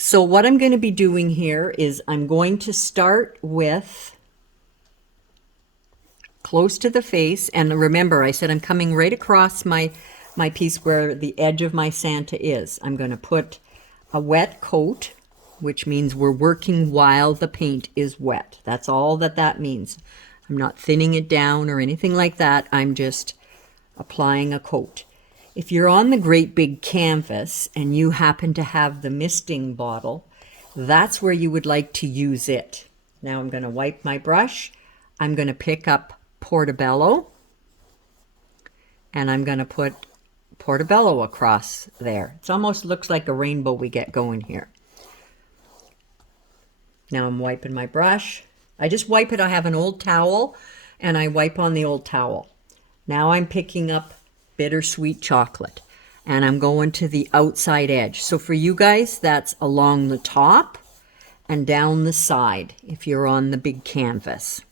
So what I'm going to be doing here is I'm going to start with close to the face. And remember, I said I'm coming right across my piece where the edge of my Santa is. I'm going to put a wet coat, which means we're working while the paint is wet. That's all that means. I'm not thinning it down or anything like that. I'm just applying a coat. If you're on the great big canvas and you happen to have the misting bottle, that's where you would like to use it. Now I'm going to wipe my brush. I'm going to pick up Portobello and I'm going to put Portobello across there. It almost looks like a rainbow we get going here. Now I'm wiping my brush. I just wipe it. I have an old towel and I wipe on the old towel. Now I'm picking up bittersweet chocolate and I'm going to the outside edge. So for you guys, that's along the top and down the side if you're on the big canvas.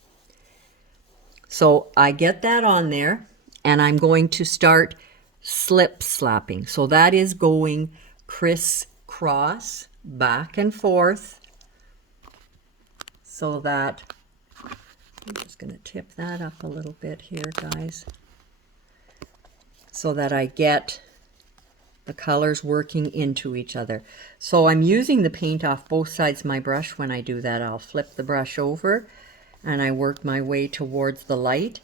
So I get that on there and I'm going to start slip slapping. So that is going crisscross back and forth so that I'm just going to tip that up a little bit here, guys, so that I get the colors working into each other. So I'm using the paint off both sides of my brush. When I do that, I'll flip the brush over and I work my way towards the light.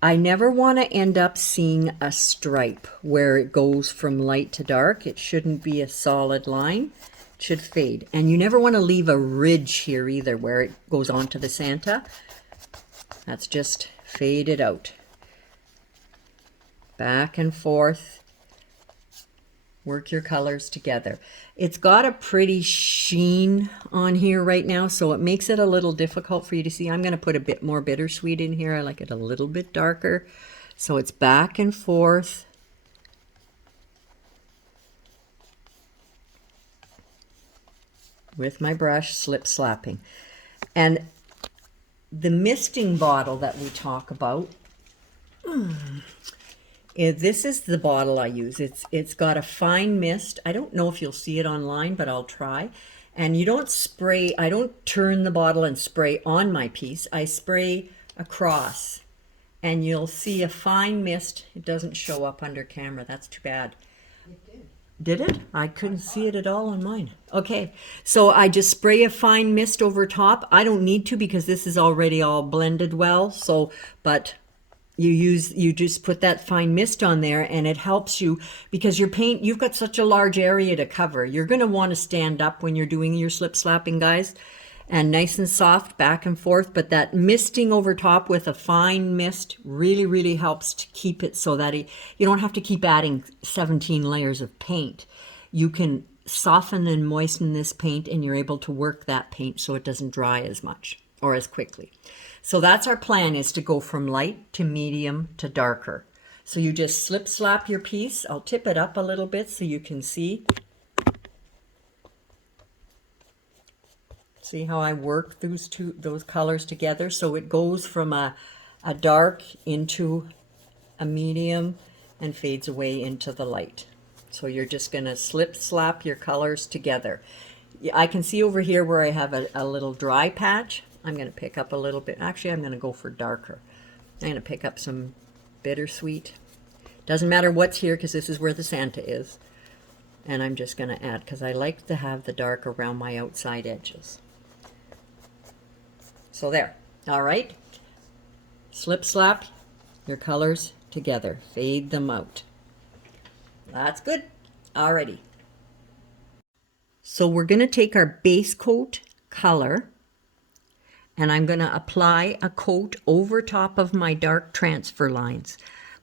I never want to end up seeing a stripe where it goes from light to dark. It shouldn't be a solid line. It should fade. And you never want to leave a ridge here either where it goes onto the Santa. That's just faded out. Back and forth. Work your colors together. It's got a pretty sheen on here right now, so it makes it a little difficult for you to see. I'm going to put a bit more bittersweet in here. I like it a little bit darker. So it's back and forth. With my brush, slip slapping. And the misting bottle that we talk about, this is the bottle I use. It's got a fine mist. I don't know if you'll see it online, but I'll try. And you don't spray, I don't turn the bottle and spray on my piece. I spray across and you'll see a fine mist. It doesn't show up under camera. That's too bad. It did. Did it? I couldn't see it at all on mine. Okay, so I just spray a fine mist over top. I don't need to because this is already all blended well. So, but you just put that fine mist on there and it helps you because your paint, you've got such a large area to cover. You're going to want to stand up when you're doing your slip slapping, guys, and nice and soft back and forth. But that misting over top with a fine mist really, really helps to keep it so that you don't have to keep adding 17 layers of paint. You can soften and moisten this paint and you're able to work that paint so it doesn't dry as much or as quickly. So that's our plan, is to go from light to medium to darker. So you just slip slap your piece. I'll tip it up a little bit so you can see. See how I work those colors together? So it goes from a dark into a medium and fades away into the light. So you're just going to slip slap your colors together. I can see over here where I have a little dry patch. I'm going to pick up a little bit. Actually, I'm going to go for darker. I'm going to pick up some bittersweet. Doesn't matter what's here because this is where the Santa is. And I'm just going to add, because I like to have the dark around my outside edges. So there. All right. Slip slap your colors together. Fade them out. That's good. Alrighty. So we're going to take our base coat color and I'm going to apply a coat over top of my dark transfer lines.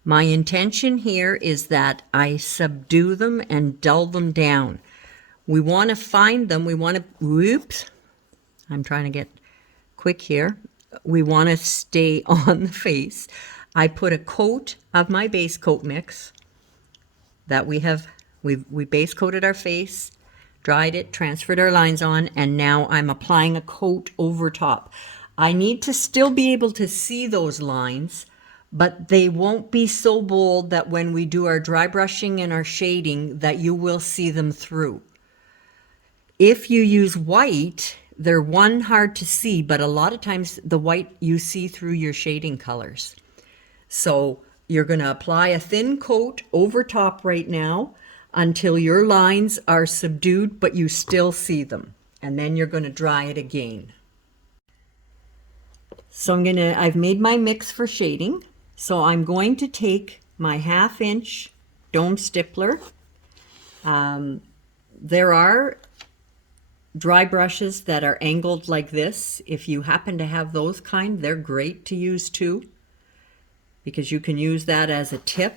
My intention here is that I subdue them and dull them down. We want to find them. We want to, whoops, I'm trying to get quick here. We want to stay on the face. I put a coat of my base coat mix that we base coated our face, dried it, transferred our lines on, and now I'm applying a coat over top. I need to still be able to see those lines, but they won't be so bold that when we do our dry brushing and our shading that you will see them through. If you use white, they're one, hard to see, but a lot of times the white you see through your shading colors. So you're going to apply a thin coat over top right now until your lines are subdued, but you still see them. And then you're going to dry it again. So I've made my mix for shading. So I'm going to take my 1/2 inch dome stippler. There are dry brushes that are angled like this. If you happen to have those kind, they're great to use too, because you can use that as a tip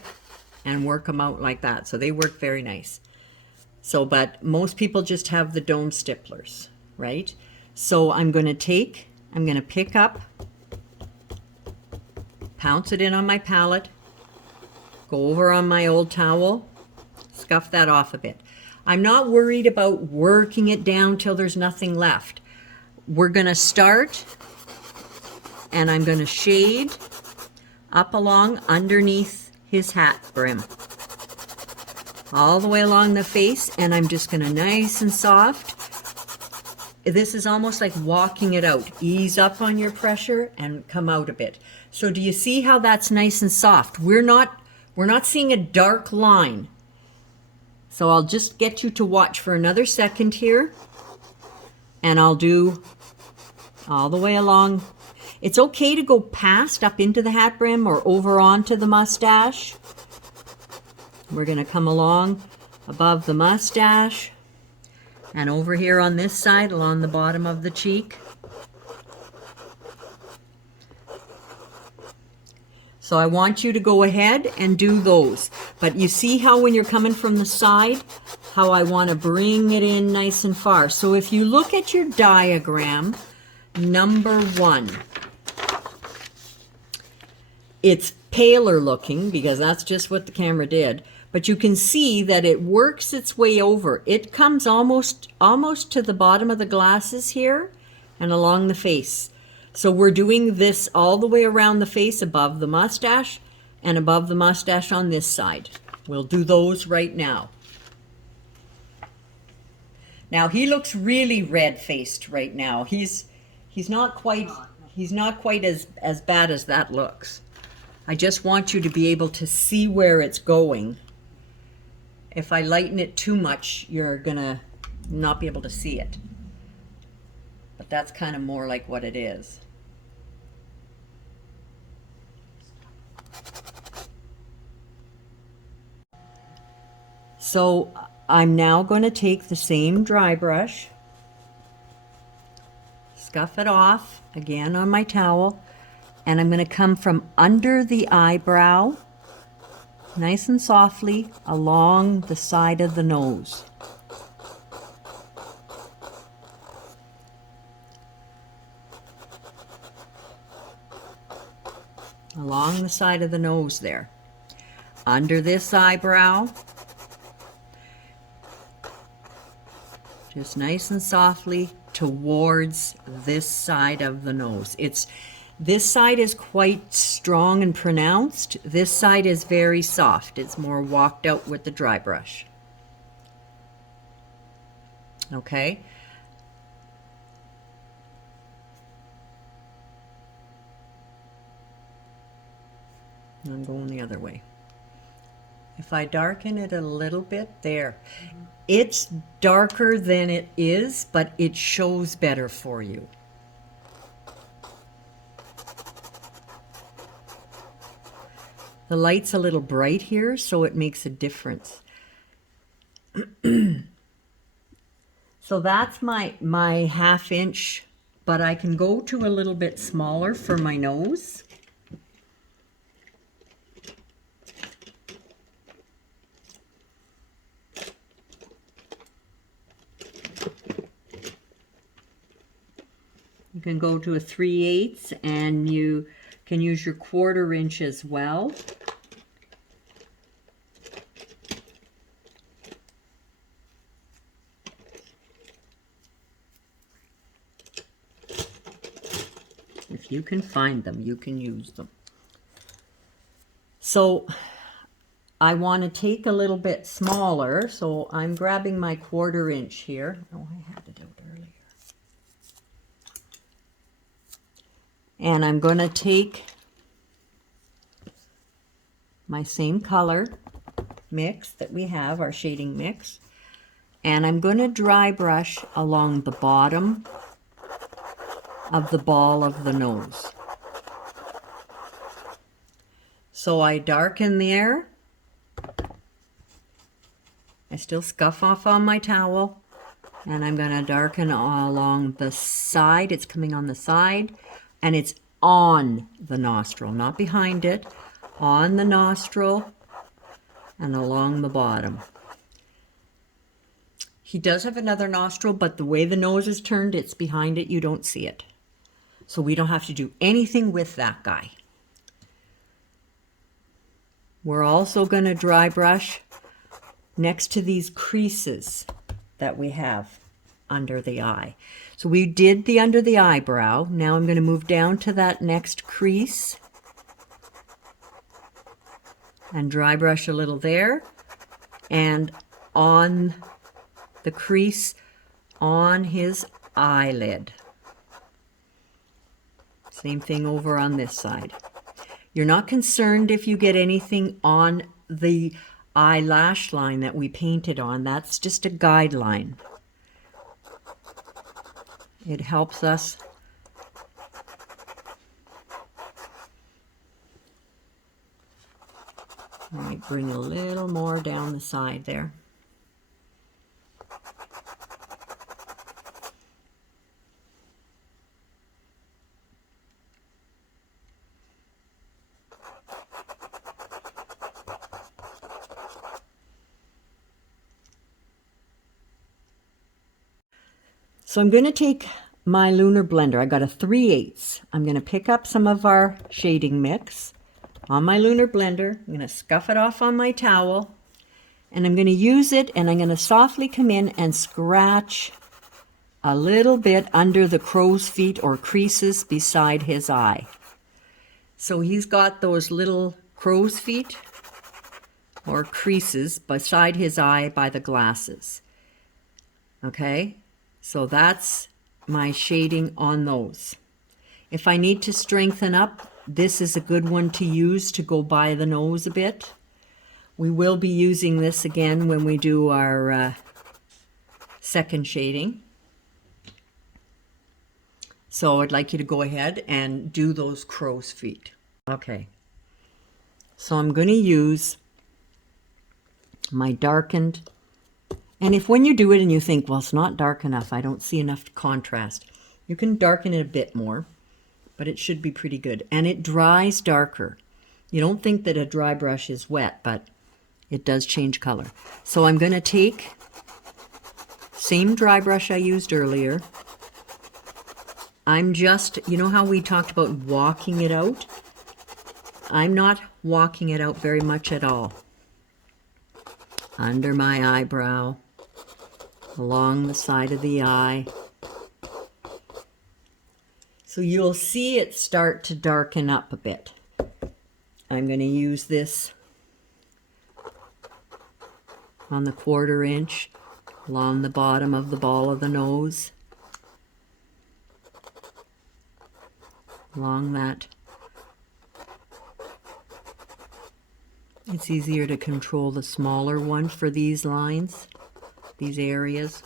and work them out like that. So they work very nice. So, but most people just have the dome stipplers, right? So I'm going to pick up, pounce it in on my palette, go over on my old towel, scuff that off a bit. I'm not worried about working it down till there's nothing left. We're going to start, and I'm going to shade up along underneath his hat brim, all the way along the face, and I'm just going to nice and soft. This is almost like walking it out. Ease up on your pressure and come out a bit. So do you see how that's nice and soft? We're not seeing a dark line. So I'll just get you to watch for another second here, and I'll do all the way along. It's okay to go past up into the hat brim or over onto the mustache. We're going to come along above the mustache and over here on this side along the bottom of the cheek. So I want you to go ahead and do those. But you see how when you're coming from the side, how I want to bring it in nice and far. So if you look at your diagram, number 1, it's paler looking because that's just what the camera did. But you can see that it works its way over. It comes almost to the bottom of the glasses here and along the face. So we're doing this all the way around the face, above the mustache and above the mustache on this side. We'll do those right now. Now he looks really red-faced right now. He's not quite as bad as that looks. I just want you to be able to see where it's going. If I lighten it too much, you're gonna not be able to see it. But that's kind of more like what it is. So I'm now going to take the same dry brush, scuff it off again on my towel, and I'm going to come from under the eyebrow, nice and softly, along the side of the nose. Along the side of the nose there. Under this eyebrow, just nice and softly towards this side of the nose. This side is quite strong and pronounced. This side is very soft. It's more walked out with the dry brush. Okay. I'm going the other way. If I darken it a little bit, there. It's darker than it is, but it shows better for you. The light's a little bright here, so it makes a difference. So that's my 1/2 inch, but I can go to a little bit smaller for my nose. You can go to a 3/8, and you can use your 1/4 inch as well. If you can find them, you can use them. So I want to take a little bit smaller, so I'm grabbing my 1/4 inch here. Oh, I had it out earlier. And I'm going to take my same color mix that we have, our shading mix, and I'm going to dry brush along the bottom of the ball of the nose. So I darken there. I still scuff off on my towel, and I'm going to darken along the side. It's coming on the side, and it's on the nostril, not behind it, on the nostril and along the bottom. He does have another nostril, but the way the nose is turned, it's behind it. You don't see it. So we don't have to do anything with that guy. We're also going to dry brush next to these creases that we have under the eye. So we did the under the eyebrow. Now I'm going to move down to that next crease and dry brush a little there, and on the crease on his eyelid. Same thing over on this side. You're not concerned if you get anything on the eyelash line that we painted on. That's just a guideline. It helps us I might bring a little more down the side there. So I'm going to take my lunar blender. I got a 3/8. I'm going to pick up some of our shading mix on my lunar blender. I'm going to scuff it off on my towel, and I'm going to use it, and I'm going to softly come in and scratch a little bit under the crow's feet or creases beside his eye. So he's got those little crow's feet or creases beside his eye by the glasses. Okay? So that's my shading on those. If I need to strengthen up, this is a good one to use to go by the nose a bit. We will be using this again when we do our second shading. So I'd like you to go ahead and do those crow's feet. Okay. So I'm going to use my darkened. And if when you do it and you think, well, it's not dark enough, I don't see enough contrast, you can darken it a bit more, but it should be pretty good. And it dries darker. You don't think that a dry brush is wet, but it does change color. So I'm going to take same dry brush I used earlier. I'm just, you know how we talked about walking it out? I'm not walking it out very much at all. Under my eyebrow, along the side of the eye. So you'll see it start to darken up a bit. I'm going to use this on the 1/4 inch along the bottom of the ball of the nose, along that. It's easier to control the smaller one for these lines, these areas.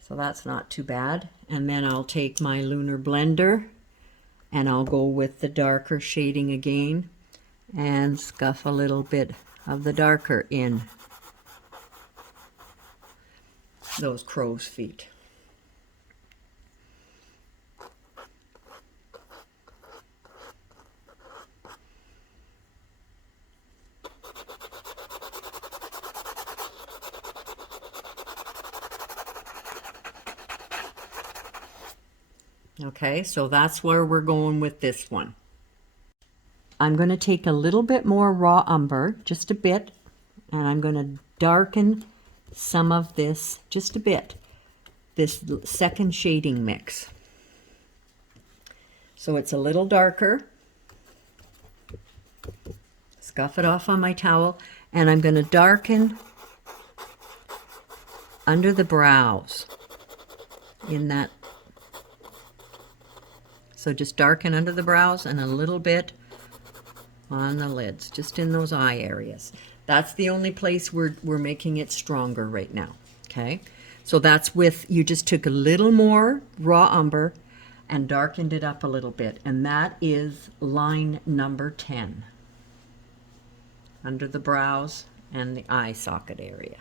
So that's not too bad. And then I'll take my lunar blender and I'll go with the darker shading again and scuff a little bit of the darker in those crow's feet. Okay, so that's where we're going with this one. I'm going to take a little bit more raw umber, just a bit, and I'm going to darken some of this, just a bit, this second shading mix. So it's a little darker. Scuff it off on my towel, and I'm going to darken under the brows in that. So just darken under the brows and a little bit on the lids, just in those eye areas. That's the only place we're making it stronger right now, okay? So that's with, you just took a little more raw umber and darkened it up a little bit, and that is line number 10. Under the brows and the eye socket area.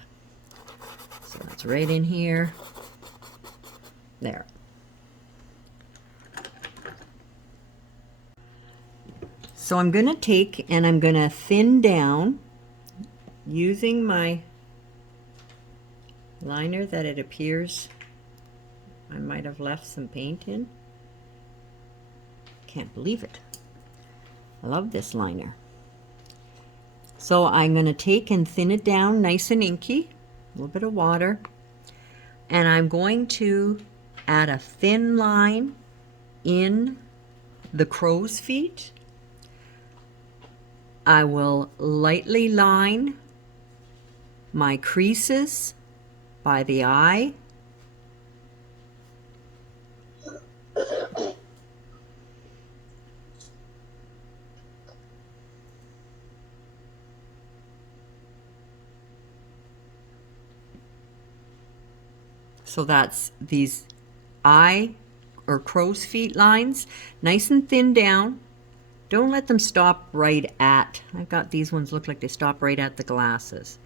So that's right in here. There. So I'm going to take and I'm going to thin down using my liner that it appears I might have left some paint in. Can't believe it. I love this liner. So I'm going to take and thin it down nice and inky, a little bit of water, and I'm going to add a thin line in the crow's feet. I will lightly line my creases by the eye. So that's these eye or crow's feet lines, nice and thin down. Don't let them stop right at, I've got these ones look like they stop right at the glasses.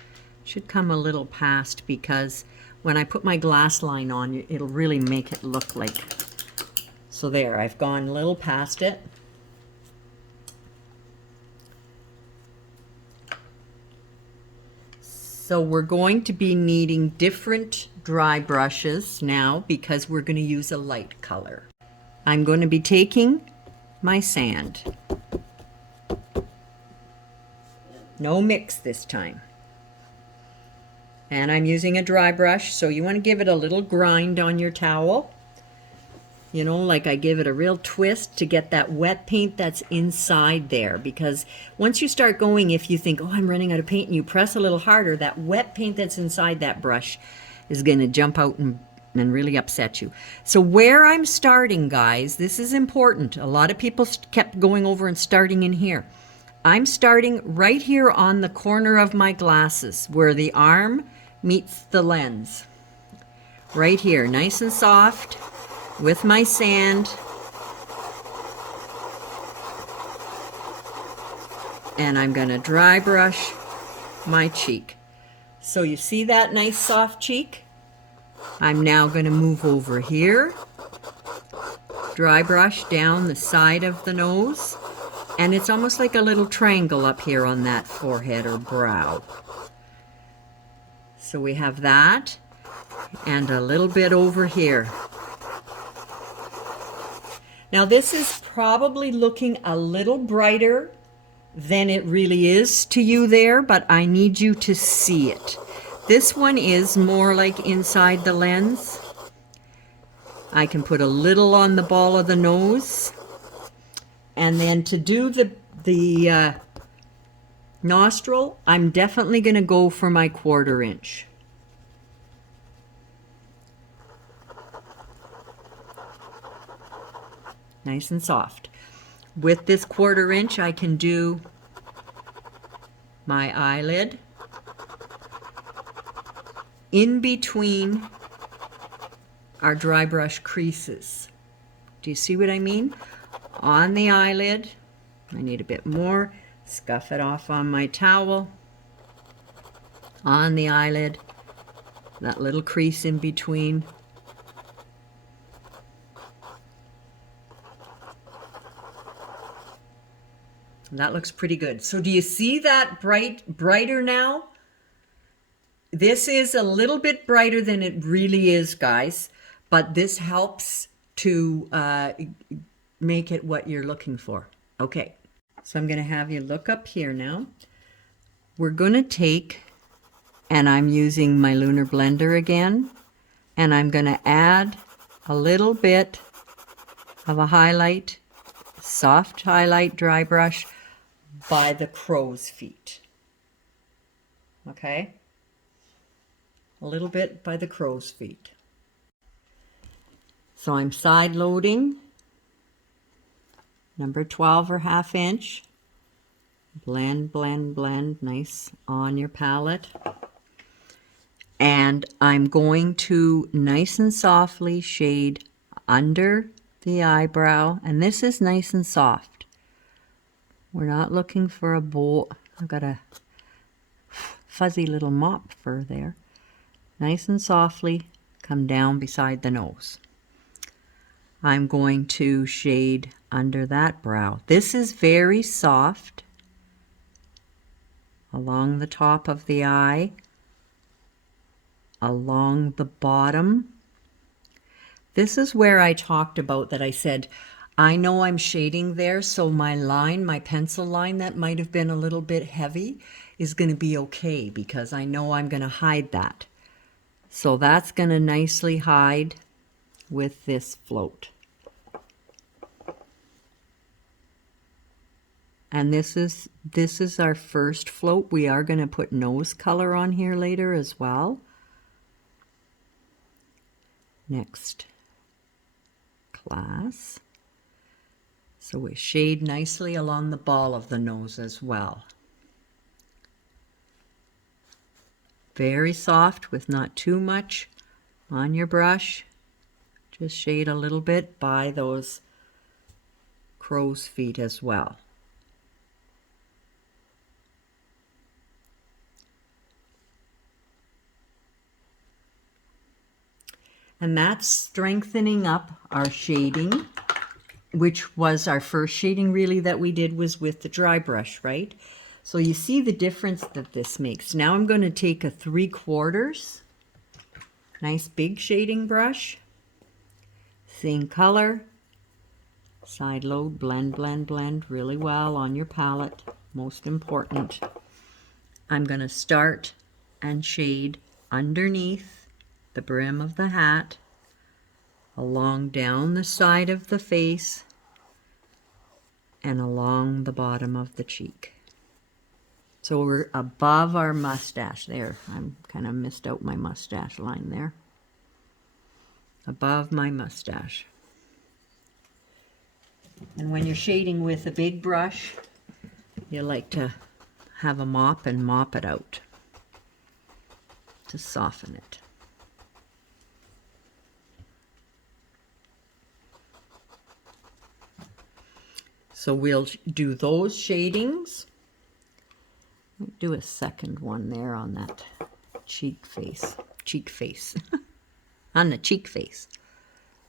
Should come a little past, because when I put my glass line on, it'll really make it look like. So there, I've gone a little past it. So we're going to be needing different dry brushes now because we're going to use a light color. I'm going to be taking my sand. No mix this time. And I'm using a dry brush, so you want to give it a little grind on your towel. You know, like I give it a real twist to get that wet paint that's inside there, because once you start going, if you think, oh, I'm running out of paint, and you press a little harder, that wet paint that's inside that brush is going to jump out and really upset you. So where I'm starting, guys, this is important. A lot of people kept going over and starting in here. I'm starting right here on the corner of my glasses where the arm meets the lens. Right here, nice and soft with my sand. And I'm going to dry brush my cheek. So you see that nice soft cheek? I'm now going to move over here, dry brush down the side of the nose, and it's almost like a little triangle up here on that forehead or brow. So we have that, and a little bit over here. Now this is probably looking a little brighter than it really is to you there, but I need you to see it. This one is more like inside the lens. I can put a little on the ball of the nose. And then to do the nostril, I'm definitely going to go for my 1/4 inch. Nice and soft. With this 1/4 inch, I can do my eyelid in between our dry brush creases. Do you see what I mean? On the eyelid, I need a bit more, scuff it off on my towel. On the eyelid, that little crease in between. That looks pretty good. So do you see that brighter now? This is a little bit brighter than it really is, guys, but this helps to make it what you're looking for. Okay, so I'm going to have you look up here now. We're going to take, and I'm using my Lunar Blender again, and I'm going to add a little bit of a highlight, soft highlight dry brush, by the crow's feet. Okay? A little bit by the crow's feet. So I'm side loading number 12 or 1/2 inch. Blend, blend, blend, nice on your palette. And I'm going to nice and softly shade under the eyebrow. And this is nice and soft. We're not looking for a bold. I've got a fuzzy little mop fur there. Nice and softly come down beside the nose. I'm going to shade under that brow. This is very soft along the top of the eye, along the bottom. This is where I talked about that I said, I know I'm shading there, so my line, my pencil line that might have been a little bit heavy is going to be okay because I know I'm going to hide that. So that's going to nicely hide with this float. And this is our first float. We are going to put nose color on here later as well. Next class. So we shade nicely along the ball of the nose as well. Very soft with not too much on your brush. Just shade a little bit by those crow's feet as well. And that's strengthening up our shading, which was our first shading really that we did was with the dry brush, right? So you see the difference that this makes. Now I'm going to take a 3/4, nice big shading brush, same color, side load, blend, blend, blend really well on your palette, most important. I'm going to start and shade underneath the brim of the hat, along down the side of the face, and along the bottom of the cheek. So we're above our mustache there. I'm kind of missed out my mustache line there. Above my mustache. And when you're shading with a big brush, you like to have a mop and mop it out to soften it. So we'll do those shadings. Do a second one there on that cheek face, on the cheek face,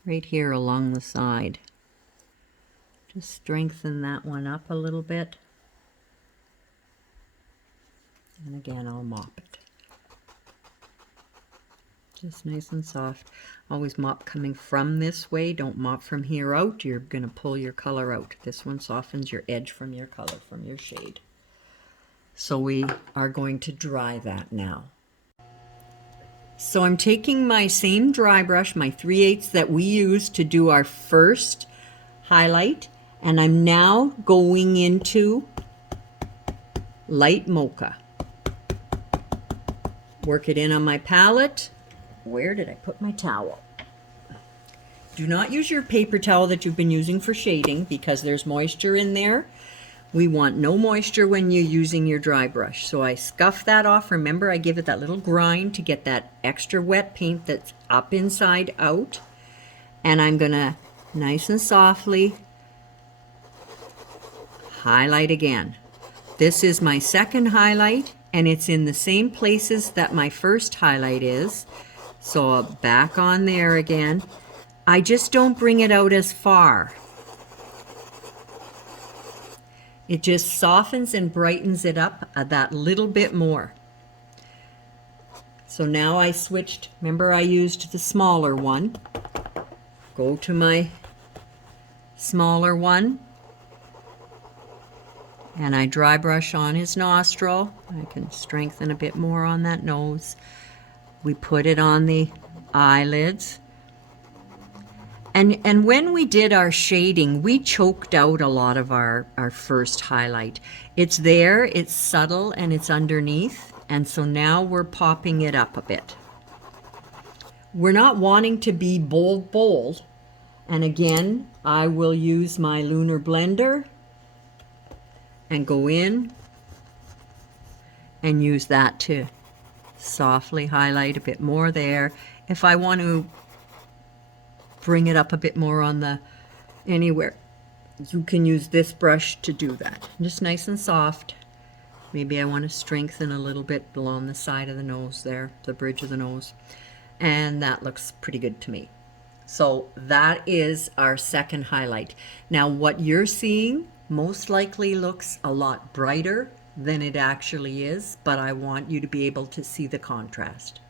right here along the side. Just strengthen that one up a little bit. And again, I'll mop it. Just nice and soft. Always mop coming from this way. Don't mop from here out. You're going to pull your color out. This one softens your edge from your color, from your shade. So we are going to dry that now. So I'm taking my same dry brush, my 3/8 that we used to do our first highlight, and I'm now going into light mocha. Work it in on my palette. Where did I put my towel? Do not use your paper towel that you've been using for shading because there's moisture in there. We want no moisture when you're using your dry brush. So I scuff that off. Remember, I give it that little grind to get that extra wet paint that's up inside out. And I'm gonna nice and softly highlight again. This is my second highlight and it's in the same places that my first highlight is. So back on there again. I just don't bring it out as far. It just softens and brightens it up that little bit more. So now I switched, remember I used the smaller one. Go to my smaller one. And I dry brush on his nostril. I can strengthen a bit more on that nose. We put it on the eyelids. And when we did our shading, we choked out a lot of our first highlight. It's there, it's subtle, and it's underneath. And so now we're popping it up a bit. We're not wanting to be bold, bold. And again, I will use my lunar blender and go in and use that to softly highlight a bit more there. If I want to bring it up a bit more on the anywhere, you can use this brush to do that. Just nice and soft. Maybe I want to strengthen a little bit along the side of the nose there, the bridge of the nose. And that looks pretty good to me. So that is our second highlight. Now what you're seeing most likely looks a lot brighter than it actually is, but I want you to be able to see the contrast.